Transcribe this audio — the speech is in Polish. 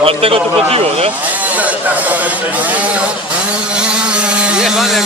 Ale tego tu chodziło, nie? Nie, pan jak